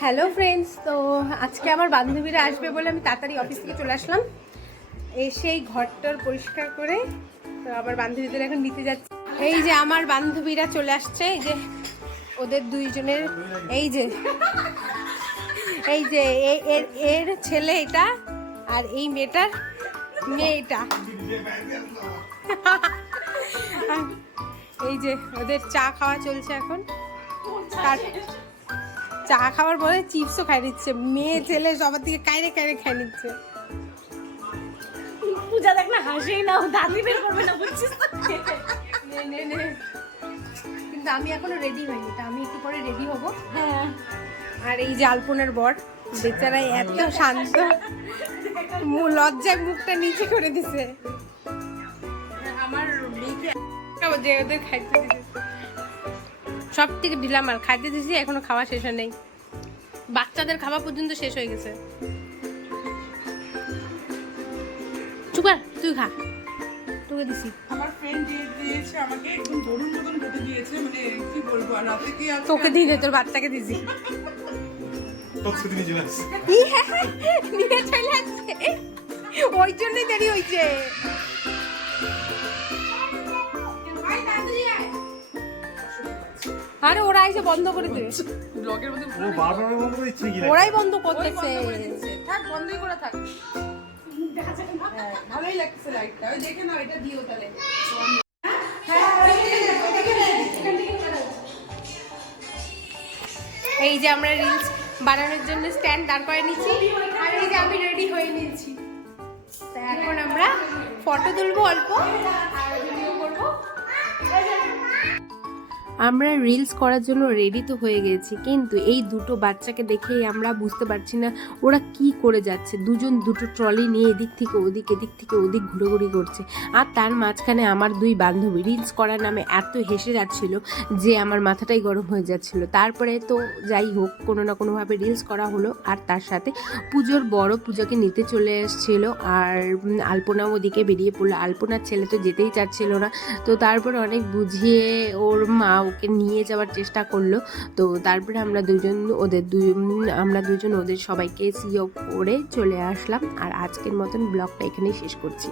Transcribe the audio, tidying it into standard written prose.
Hello friends, তো আজকে আমার বান্ধবীরা আসবে বলে আমি তাড়াতাড়ি অফিস থেকে চলে আসলাম। এসেই ঘরটার পরিষ্কার করে তো আবার বান্ধবীদের এখন নিতে যাচ্ছি। এই যে আমার বান্ধবীরা চলে আসছে, এই যে ওদের দুইজনের, এই যে এর ছেলে এটা, আর এই মেয়েটার মেয়ে এটা। এই যে ওদের চা খাওয়া চলছে এখন। চা খাওয়ার পরে চিপসও খাই নিচ্ছে, মেয়ে ছেলে সবার দিকে কাইরে কাইরে খাই নিচ্ছে। পূজা দেখ না, হাসেই না, দাদি বের করবে না, বুঝছিস? কিন্তু আমি এখনো রেডি হইনি, তা আমি একটু পরে রেডি হব। হ্যাঁ। আর এই যে আলপনার বর বেচারা এত শান্ত, লজ্জায় মুখটা নিচে করে দিছে। আমার মেয়েকে যে ওদের খাইতে দিছে, সব থেকে দিলাম আর খাইতে দিছি, এখনো খাওয়া শেষ হয় নাই। বাচ্চাদের খাওয়া পর্যন্ত শেষ হয়ে গেছে। চুকার তুই খা, তোকে দিছি। আমার ফ্রেন্ড দিয়েছে আমাকে, একদম গরুর মতন খেতে দিয়েছে, মানে কি বলবো। আর রাতে কি তোকে দিলে তোর বাচ্চাকে দিছি। নিয়ে চলে আসছে, ওই জন্যই দেরি হয়েছে। আরে ওরা এসে বন্ধ করে দেবে, ব্লগের মধ্যে ওরাই বন্ধ করতেছে। থাক, বন্ধই করে থাক। ভালোই লাগছে লাইটটা, ওই দেখে নাও, এটা দিও তাহলে। এই যে আমরা রিলস বানানোর জন্য স্ট্যান্ড দাঁড় করে নিচ্ছি, আর এই যে আমি রেডি হয়ে নিয়েছি। এখন আমরা ফটো তুলবো অল্প আর ভিডিও করবো। আমরা রিলস করার জন্য রেডি তো হয়ে গেছি, কিন্তু এই দুটো বাচ্চাকে দেখেই আমরা বুঝতে পারছি না ওরা কি করে যাচ্ছে। দুজন দুটো ট্রলি নিয়ে এদিক থেকে ওদিক, এদিক থেকে ওদিক ঘুরোঘুরি করছে। আর তার মাঝখানে আমার দুই বান্ধবী রিলস করার নামে এত হেসে যাচ্ছিল যে আমার মাথাটাই গরম হয়ে যাচ্ছিল। তারপরে তো যাই হোক, কোনো না কোনোভাবে রিলস করা হলো। আর তার সাথে পুজোর বড় পূজাকে নিতে চলে এসেছিলো, আর আলপনাও ওদিকে বেরিয়ে পড়লো। আলপনার ছেলে তো যেতেই চাচ্ছিল না, তো তারপরে অনেক বুঝিয়ে ওর মা ওকে নিয়ে যাওয়ার চেষ্টা করলো। তো তারপরে আমরা দুজন ওদের সবাইকে সিও করে চলে আসলাম। আর আজকের মতন ব্লগটা এখানেই শেষ করছি।